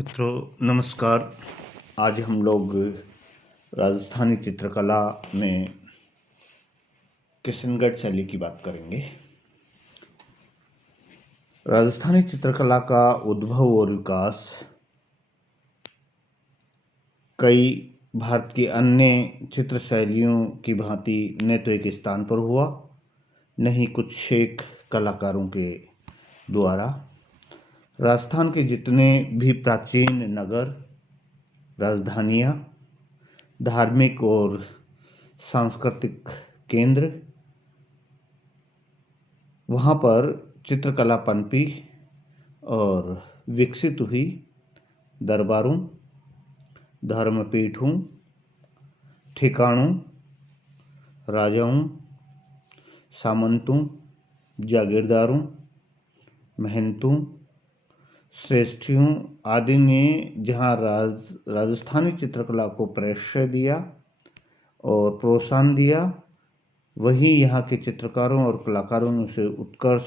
मित्रों नमस्कार। आज हम लोग राजस्थानी चित्रकला में किशनगढ़ शैली की बात करेंगे। राजस्थानी चित्रकला का उद्भव और विकास कई भारत की अन्य चित्र शैलियों की भांति न तो एक स्थान पर हुआ, न ही कुछ शेख कलाकारों के द्वारा। राजस्थान के जितने भी प्राचीन नगर, राजधानियाँ, धार्मिक और सांस्कृतिक केंद्र, वहाँ पर चित्रकला पनपी और विकसित हुई। दरबारों, धर्मपीठों, ठिकानों, राजाओं, सामंतों, जागीरदारों, महंतों, श्रेष्ठियों आदि ने जहाँ राजस्थानी चित्रकला को प्रश्रय दिया और प्रोत्साहन दिया, वहीं यहाँ के चित्रकारों और कलाकारों ने उसे उत्कर्ष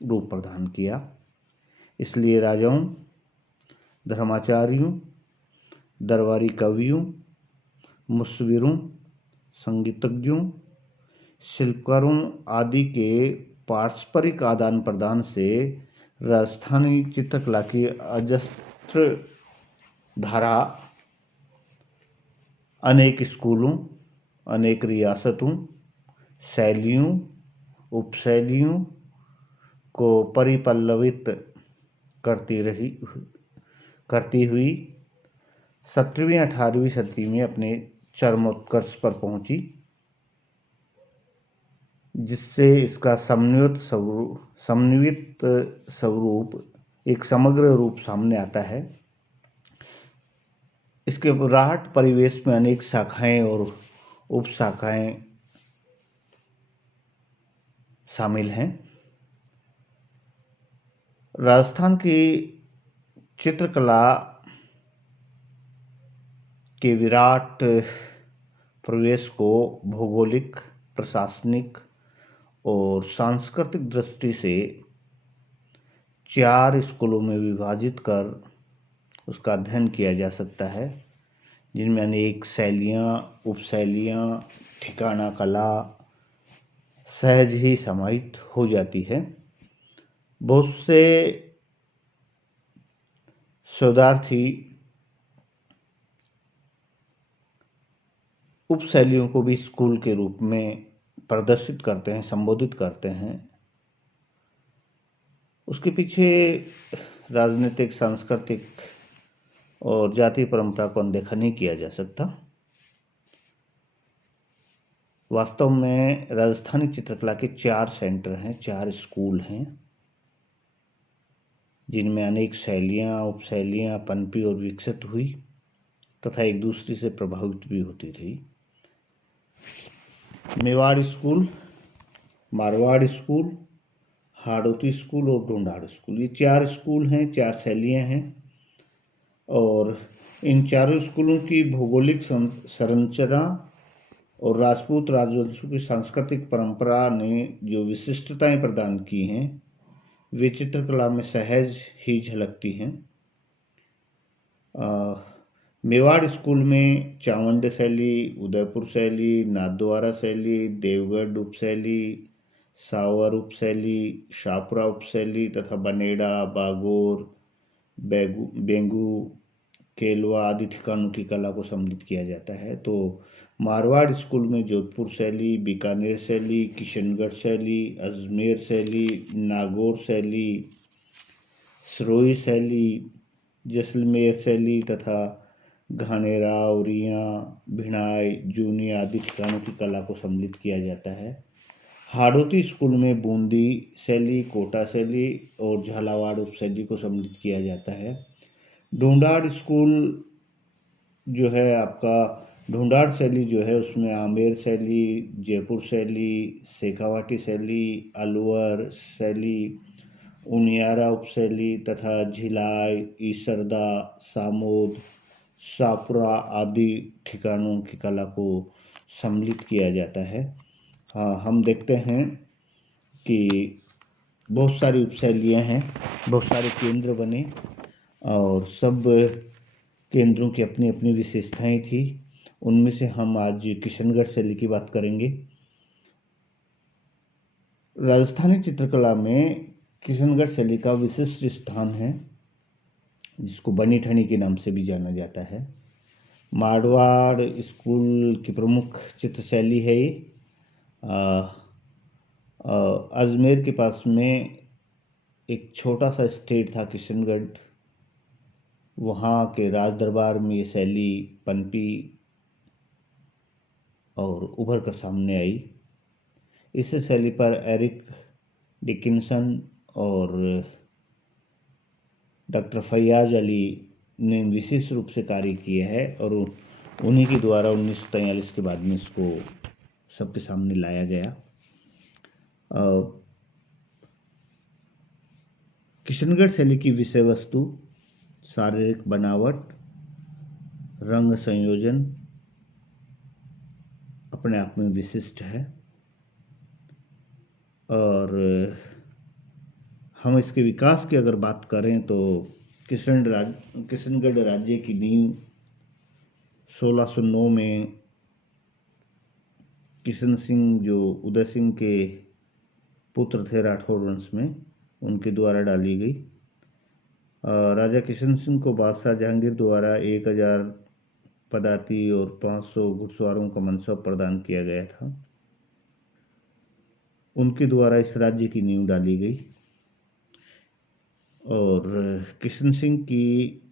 रूप प्रदान किया। इसलिए राजाओं, धर्माचार्यों, दरबारी कवियों, मुसव्विरों, संगीतज्ञों, शिल्पकारों आदि के पारस्परिक आदान प्रदान से राजस्थानी चित्रकला की अजस्त्र धारा अनेक स्कूलों, अनेक रियासतों, शैलियों, उपशैलियों को परिपल्लवित करती हुई 17वीं 18वीं सदी में अपने चरमोत्कर्ष पर पहुंची, जिससे इसका समन्वित स्वरूप, एक समग्र रूप सामने आता है। इसके राहट परिवेश में अनेक शाखाएं और उपशाखाएं शामिल हैं। राजस्थान की चित्रकला के विराट प्रवेश को भौगोलिक, प्रशासनिक और सांस्कृतिक दृष्टि से 4 स्कूलों में विभाजित कर उसका अध्ययन किया जा सकता है, जिनमें अनेक शैलियाँ, उपशैलियाँ, ठिकाना कला सहज ही समाहित हो जाती है। बहुत से शोधार्थी उपशैलियों को भी स्कूल के रूप में प्रदर्शित करते हैं, संबोधित करते हैं। उसके पीछे राजनीतिक, सांस्कृतिक और जाति परंपरा को अनदेखा नहीं किया जा सकता। वास्तव में राजस्थानी चित्रकला के 4 सेंटर हैं, 4 स्कूल हैं, जिनमें अनेक शैलियाँ, उपशैलियाँ पनपी और विकसित हुई तथा एक दूसरे से प्रभावित भी होती रही। Mewar school, Marwar school, Hadoti school और ढूंढाड़ स्कूल, ये 4 स्कूल हैं, 4 शैलियाँ हैं। और इन चारों स्कूलों की भौगोलिक संरचना और राजपूत राजवंशों की सांस्कृतिक परंपरा ने जो विशिष्टताएं प्रदान की हैं, वे चित्रकला में सहज ही झलकती हैं। मेवाड़ स्कूल में चावंड शैली, उदयपुर शैली, नाथद्वारा शैली, देवगढ़ उपशैली, सावर उपशैली, शाहपुरा उपशैली तथा बनेड़ा, बागोर, बेंगू, केलवा आदि ठिकानों की कला को सम्मिलित किया जाता है। तो मारवाड़ स्कूल में जोधपुर शैली, बीकानेर शैली, किशनगढ़ शैली, अजमेर शैली, नागौर शैली, सिरोही शैली, जैसलमेर शैली तथा घानेरा, उरिया, भिणाई, जूनी आदि ठिकानों की कला को सम्मिलित किया जाता है। हाड़ौती स्कूल में बूंदी शैली, कोटा शैली और झालावाड़ उपशैली को सम्मिलित किया जाता है। ढूंढाड़ स्कूल जो है आपका, ढूंढाड़ शैली जो है उसमें आमेर शैली, जयपुर शैली, शेखावाटी शैली, अलवर शैली, उनियारा उपशैली तथा झिलाई, ईसरदा, सामोद, शाहपुरा आदि ठिकानों की कला को सम्मिलित किया जाता है। हाँ, हम देखते हैं कि बहुत सारी उपशैलियाँ हैं, बहुत सारे केंद्र बने और सब केंद्रों की अपनी अपनी विशेषताएं थी। उनमें से हम आज किशनगढ़ शैली की बात करेंगे। राजस्थानी चित्रकला में किशनगढ़ शैली का विशिष्ट स्थान है, जिसको बनी ठनी के नाम से भी जाना जाता है। मारवाड़ स्कूल की प्रमुख चित्र शैली है ये। अजमेर के पास में एक छोटा सा स्टेट था किशनगढ़, वहाँ के राज दरबार में ये शैली पनपी और उभर कर सामने आई। इस शैली पर एरिक डिकिंसन और डॉक्टर फैयाज अली ने विशेष रूप से कार्य किया है और उन्हीं के द्वारा 1943 के बाद में इसको सबके सामने लाया गया। किशनगढ़ शैली की विषय वस्तु, शारीरिक बनावट, रंग संयोजन अपने आप में विशिष्ट है। और हम इसके विकास की अगर बात करें तो किशनगढ़ राज्य की नींव 1609 में किशन सिंह, जो उदय सिंह के पुत्र थे राठौर वंश में, उनके द्वारा डाली गई। राजा किशन सिंह को बादशाह जहांगीर द्वारा 1000 पदाती और 500 घुड़सवारों का मनसब प्रदान किया गया था। उनके द्वारा इस राज्य की नींव डाली गई। और किशन सिंह की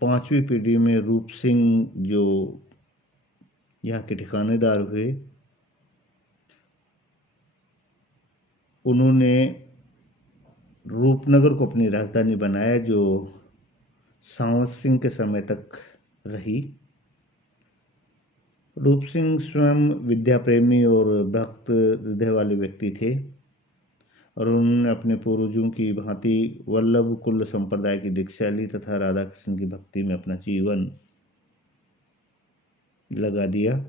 5वीं पीढ़ी में रूप सिंह, जो यहाँ के ठिकानेदार हुए, उन्होंने रूपनगर को अपनी राजधानी बनाया, जो सांवत सिंह के समय तक रही। रूप सिंह स्वयं विद्या प्रेमी और भक्त हृदय वाले व्यक्ति थे और उन्होंने अपने पूर्वजों की भांति वल्लभ कुल संप्रदाय की दीक्षा ली तथा राधा कृष्ण की भक्ति में अपना जीवन लगा दिया।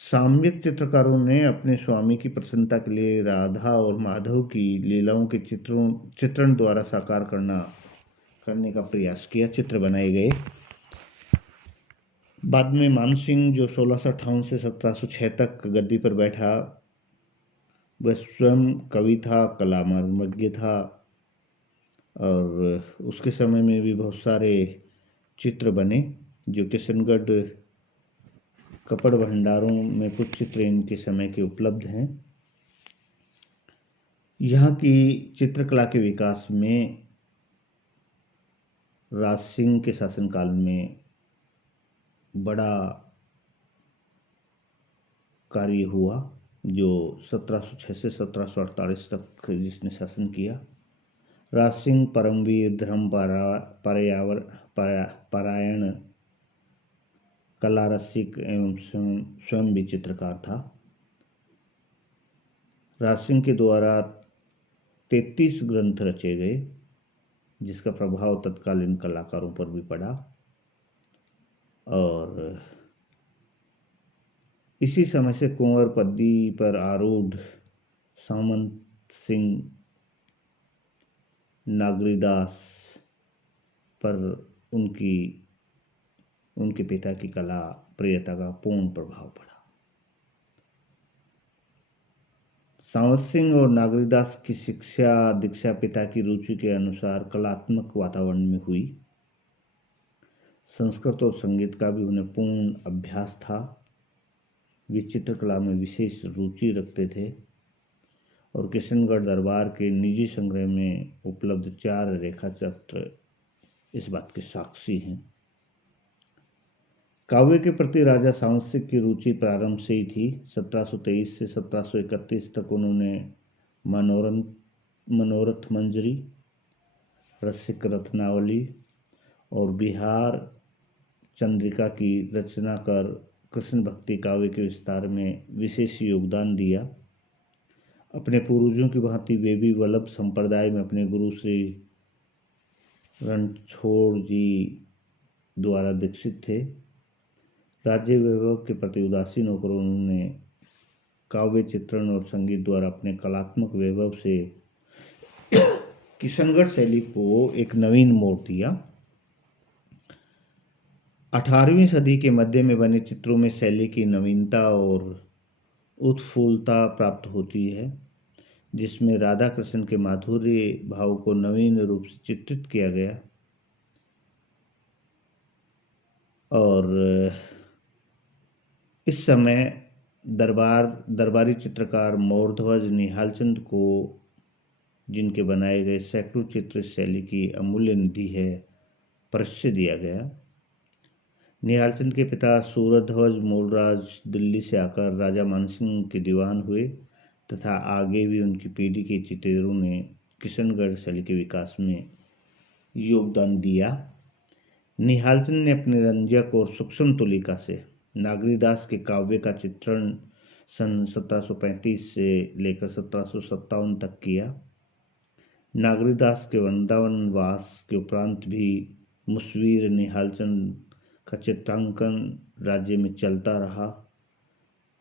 साम्यक चित्रकारों ने अपने स्वामी की प्रसन्नता के लिए राधा और माधव की लीलाओं के चित्रण द्वारा साकार करने का प्रयास किया, चित्र बनाए गए। बाद में मानसिंह, जो 1658 से 1706 तक गद्दी पर बैठा, वह स्वयं कवि था, कला मार्गज्ञ था और उसके समय में भी बहुत सारे चित्र बने, जो किशनगढ़ कपड़ भंडारों में कुछ चित्र इनके समय के उपलब्ध हैं। यहाँ की चित्रकला के विकास में राज सिंह के शासनकाल में बड़ा कार्य हुआ, जो 1706 से 1748 तक जिसने शासन किया। राज सिंह परमवीर, धर्म परायण, कला रसिक एवं स्वयं भी चित्रकार था। राज सिंह के द्वारा 33 ग्रंथ रचे गए, जिसका प्रभाव तत्कालीन कलाकारों पर भी पड़ा। और इसी समय से कुंवर पद्दी पर आरूढ़ सामंत सिंह नागरीदास पर उनके पिता की कला प्रियता का पूर्ण प्रभाव पड़ा। सावंत सिंह और नागरीदास की शिक्षा दीक्षा पिता की रुचि के अनुसार कलात्मक वातावरण में हुई। संस्कृत और संगीत का भी उन्हें पूर्ण अभ्यास था। वे चित्रकला में विशेष रुचि रखते थे और किशनगढ़ दरबार के निजी संग्रह में उपलब्ध 4 रेखा चित्र इस बात के साक्षी हैं। काव्य के प्रति राजा सावंत सिंह की रुचि प्रारंभ से ही थी। 1723 से 1731 तक उन्होंने मनोरथ मंजरी, रसिक रत्नावली और बिहार चंद्रिका की रचना कर कृष्ण भक्ति काव्य के विस्तार में विशेष योगदान दिया। अपने पूर्वजों की भांति वे भी वल्लभ संप्रदाय में अपने गुरु श्री रणछोड़ जी द्वारा दीक्षित थे। राज्य वैभव के प्रति उदासीन होकर उन्होंने काव्य चित्रण और संगीत द्वारा अपने कलात्मक वैभव से किशनगढ़ शैली को एक नवीन मोड़ दिया। 18वीं सदी के मध्य में बने चित्रों में शैली की नवीनता और उत्फुल्लता प्राप्त होती है, जिसमें राधा कृष्ण के माधुर्य भाव को नवीन रूप से चित्रित किया गया। और इस समय दरबारी चित्रकार मोरध्वज निहालचंद को, जिनके बनाए गए सैकड़ों चित्र इस शैली की अमूल्य निधि है, परिचय दिया गया। निहालचंद के पिता सूरध्वज मूलराज दिल्ली से आकर राजा मानसिंह के दीवान हुए तथा आगे भी उनकी पीढ़ी के चित्रों ने किशनगढ़ शैली के विकास में योगदान दिया। निहालचंद ने अपने रंजक और सूक्ष्म तुलिका से नागरीदास के काव्य का चित्रण सन 1735 से लेकर 1757 तक किया। नागरीदास के वृंदावन वास के उपरांत भी मुसवीर निहालचंद का चित्रांकन राज्य में चलता रहा,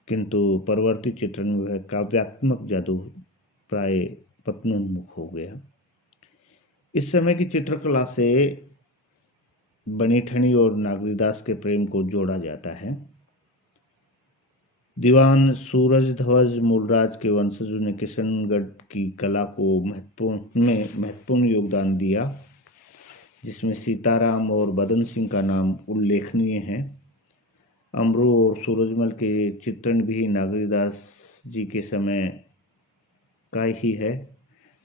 किंतु परवर्ती चित्रण में वह काव्यात्मक जादू प्राय पतनोन्मुख हो गया। इस समय की चित्रकला से बनी ठनी और नागरीदास के प्रेम को जोड़ा जाता है। दीवान सूरजध्वज मूलराज के वंशजों ने किशनगढ़ की कला को महत्वपूर्ण योगदान दिया, जिसमें सीताराम और बदन सिंह का नाम उल्लेखनीय है। अमरू और सूरजमल के चित्रण भी नागरीदास जी के समय का ही है।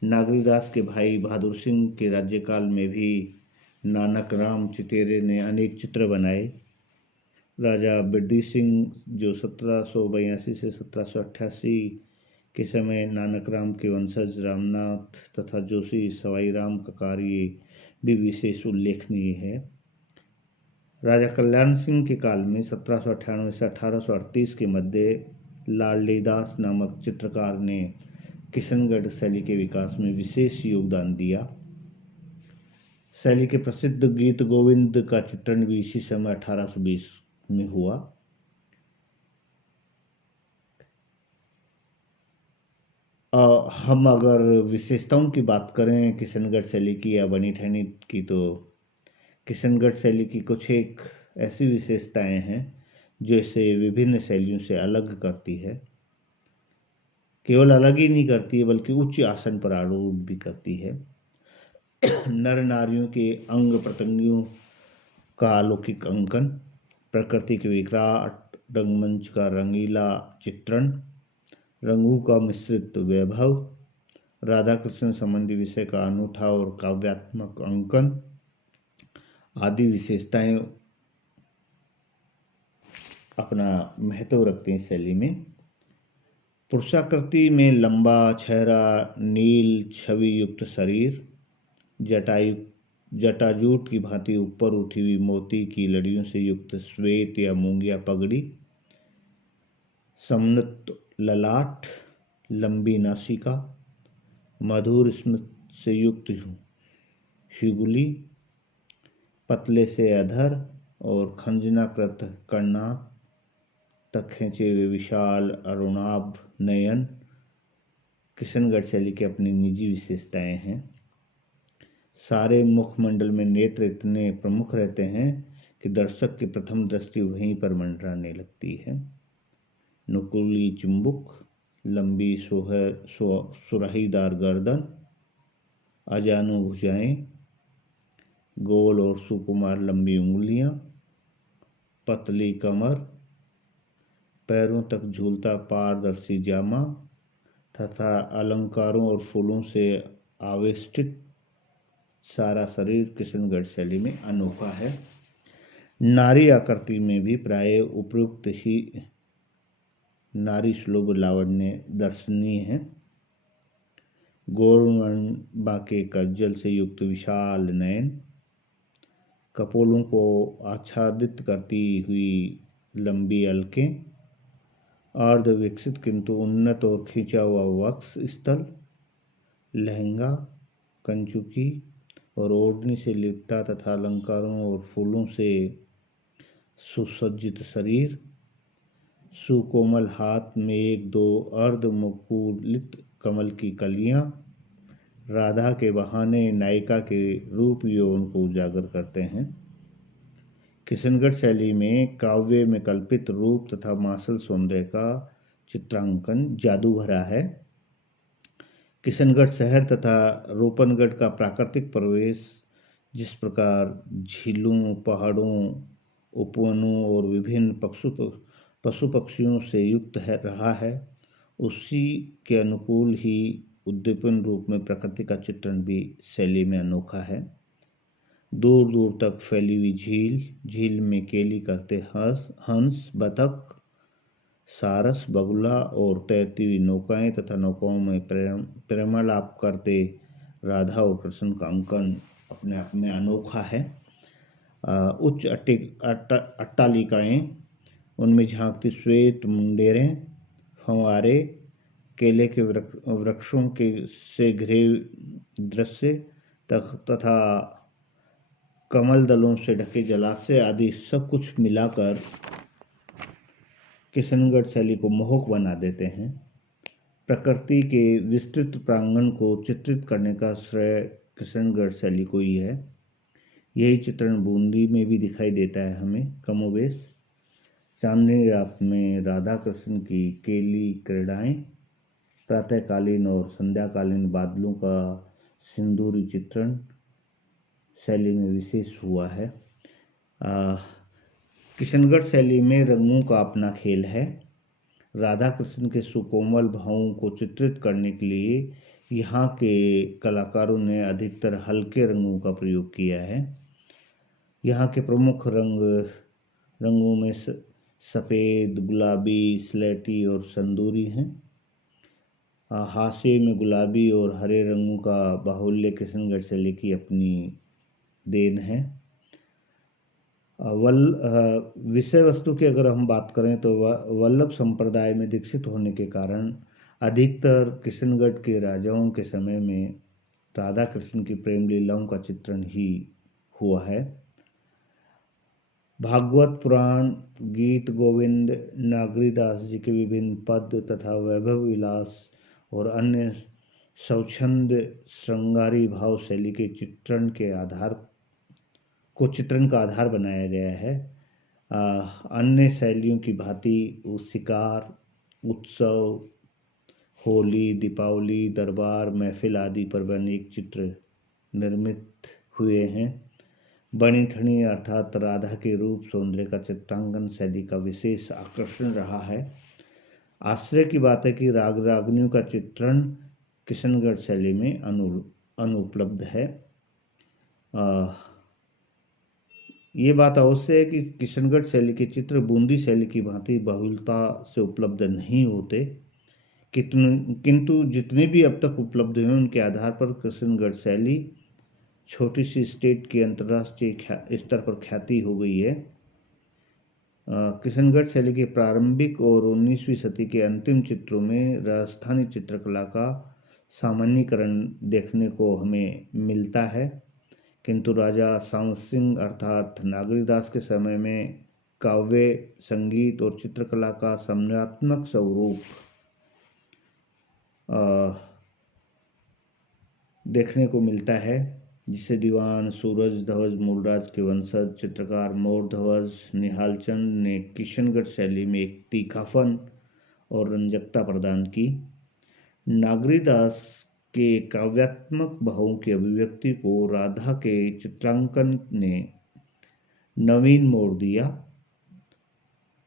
नागरीदास के भाई बहादुर सिंह के राज्यकाल में भी नानक राम चितेरे ने अनेक चित्र बनाए। राजा बिरदी सिंह, जो 1782 से 1788 के समय नानक राम के वंशज रामनाथ तथा जोशी सवाई राम का कार्य भी विशेष उल्लेखनीय है। राजा कल्याण सिंह के काल में 1798 से 1838 के मध्य लाडलीदास नामक चित्रकार ने किशनगढ़ शैली के विकास में विशेष योगदान दिया। शैली के प्रसिद्ध गीत गोविंद का चित्रण भी इसी समय 1820 में हुआ। हम अगर विशेषताओं की बात करें किशनगढ़ शैली की या बनी ठनी की, तो किशनगढ़ शैली की कुछ एक ऐसी विशेषताएं हैं जो इसे विभिन्न शैलियों से अलग करती है। केवल अलग ही नहीं करती है बल्कि उच्च आसन पर आरूढ़ भी करती है। नर नारियों के अंग प्रत्यंगों का अलौकिक अंकन, प्रकृति के विकराट रंगमंच का रंगीला चित्रण, रंगों का मिश्रित वैभव, राधा कृष्ण संबंधी विषय का अनूठा और काव्यात्मक अंकन आदि विशेषताएं अपना महत्व रखती हैं शैली में। पुरुषाकृति में लंबा चेहरा, नील छवि युक्त शरीर, जटाजूट की भांति ऊपर उठी हुई मोती की लड़ियों से युक्त श्वेत या मूंगिया पगड़ी, समन्वित ललाट, लंबी नासिका, मधुर स्मित से युक्त शिगुली, पतले से अधर और खंजनाकृत कर्णा तक खींचे हुए विशाल अरुणाभ नयन किशनगढ़ शैली की अपनी निजी विशेषताएं हैं। सारे मुखमंडल में नेत्र इतने प्रमुख रहते हैं कि दर्शक की प्रथम दृष्टि वहीं पर मंडराने लगती है। नुकीली चुंबक, लंबी सुराहीदार गर्दन, अजानू भुजाएं, गोल और सुकुमार लंबी उंगलियां, पतली कमर, पैरों तक झूलता पारदर्शी जामा तथा अलंकारों और फूलों से आवेष्टित सारा शरीर किशनगढ़ शैली में अनोखा है। नारी आकृति में भी प्राय उपयुक्त ही नारी सुलभ लावण्य दर्शनीय है। गौरवर्ण बांके कज्जल से युक्त विशाल नयन, कपोलों को आच्छादित करती हुई लंबी अलकें, अर्ध विकसित किंतु उन्नत और खींचा हुआ वक्ष स्थल, लहंगा, कंचुकी और ओढ़नी से लिपटा तथा अलंकारों और फूलों से सुसज्जित शरीर, सुकोमल हाथ में एक दो अर्ध मुकुलित कमल की कलियां, राधा के बहाने नायिका के रूप यौवन को उजागर करते हैं। किशनगढ़ शैली में काव्य में कल्पित रूप तथा मार्शल सौंदर्य का चित्रांकन जादू भरा है। किशनगढ़ शहर तथा रोपनगढ़ का प्राकृतिक परिवेश जिस प्रकार झीलों, पहाड़ों, उपवनों और विभिन्न पशु पक्षियों से युक्त रहा है, उसी के अनुकूल ही उद्दीपन रूप में प्रकृति का चित्रण भी शैली में अनोखा है। दूर दूर तक फैली हुई झील में केली करते हंस, बतख, सारस, बगुला और तैरती हुई नौकाएं तथा नौकाओं में प्रेमालाप करते राधा और कृष्ण का अंकन अपने आप में अनोखा है। उच्च अट्टालिकाएं, उनमें झांकती श्वेत मुंडेरें, फंवारे, केले के वृक्षों से घिरे दृश्य तथा कमल दलों से ढके जलाशय आदि सब कुछ मिलाकर किशनगढ़ शैली को मोहक बना देते हैं। प्रकृति के विस्तृत प्रांगण को चित्रित करने का श्रेय किशनगढ़ शैली को ही है। यही चित्रण बूंदी में भी दिखाई देता है हमें कमोबेश। चांदनी रात में राधा कृष्ण की केली क्रीड़ाएं, प्रातःकालीन और संध्याकालीन बादलों का सिंदूरी चित्रण शैली में विशेष हुआ है। किशनगढ़ शैली में रंगों का अपना खेल है। राधा कृष्ण के सुकोमल भावों को चित्रित करने के लिए यहाँ के कलाकारों ने अधिकतर हल्के रंगों का प्रयोग किया है। यहाँ के प्रमुख रंगों में सफ़ेद, गुलाबी, स्लेटी और संदूरी हैं। हाशिए में गुलाबी और हरे रंगों का बाहुल्य किशनगढ़ शैली की अपनी देन है। विषय वस्तु की अगर हम बात करें तो वल्लभ संप्रदाय में दीक्षित होने के कारण अधिकतर किशनगढ़ के राजाओं के समय में राधा कृष्ण की प्रेम लीलाओं का चित्रण ही हुआ है। भागवत पुराण, गीत गोविंद, नागरीदास जी के विभिन्न पद तथा वैभव विलास और अन्य स्वच्छंद श्रृंगारी भाव शैली के चित्रण का आधार बनाया गया है। अन्य शैलियों की भांति शिकार, उत्सव, होली, दीपावली, दरबार, महफिल आदि पर अनेक चित्र निर्मित हुए हैं। बनी ठनी अर्थात राधा के रूप सौंदर्य का चित्रांकन शैली का विशेष आकर्षण रहा है। आश्चर्य की बात है कि राग रागनियों का चित्रण किशनगढ़ शैली में अनुपलब्ध है। ये बात अवश्य है कि किशनगढ़ शैली के चित्र बूंदी शैली की भांति बहुलता से उपलब्ध नहीं होते, किंतु जितने भी अब तक उपलब्ध हुए उनके आधार पर किशनगढ़ शैली छोटी सी स्टेट की अंतर्राष्ट्रीय स्तर पर ख्याति हो गई है। किशनगढ़ शैली के प्रारंभिक और 19वीं सदी के अंतिम चित्रों में राजस्थानी चित्रकला का सामान्यीकरण देखने को हमें मिलता है, किंतु राजा सांवत सिंह अर्थात नागरीदास के समय में काव्य, संगीत और चित्रकला का समन्वयात्मक स्वरूप देखने को मिलता है, जिसे दीवान सूरज ध्वज मूलराज के वंशज चित्रकार मोर ध्वज निहाल चंद ने किशनगढ़ शैली में एक तीखापन और रंजकता प्रदान की। नागरीदास के काव्यात्मक भावों की अभिव्यक्ति को राधा के चित्रांकन ने नवीन मोड़ दिया,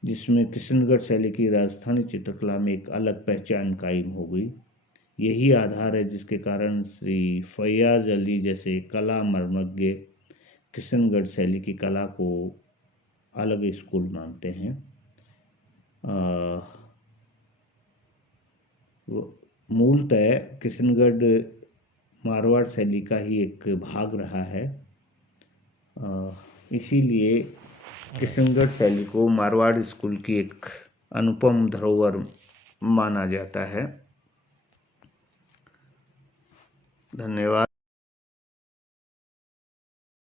जिसमें किशनगढ़ शैली की राजस्थानी चित्रकला में एक अलग पहचान कायम हो गई। यही आधार है जिसके कारण श्री फैयाज अली जैसे कला मर्मज्ञ किशनगढ़ शैली की कला को अलग स्कूल मानते हैं। मूलतः किशनगढ़ मारवाड़ शैली का ही एक भाग रहा है, इसीलिए किशनगढ़ शैली को मारवाड़ स्कूल की एक अनुपम धरोहर माना जाता है। धन्यवाद।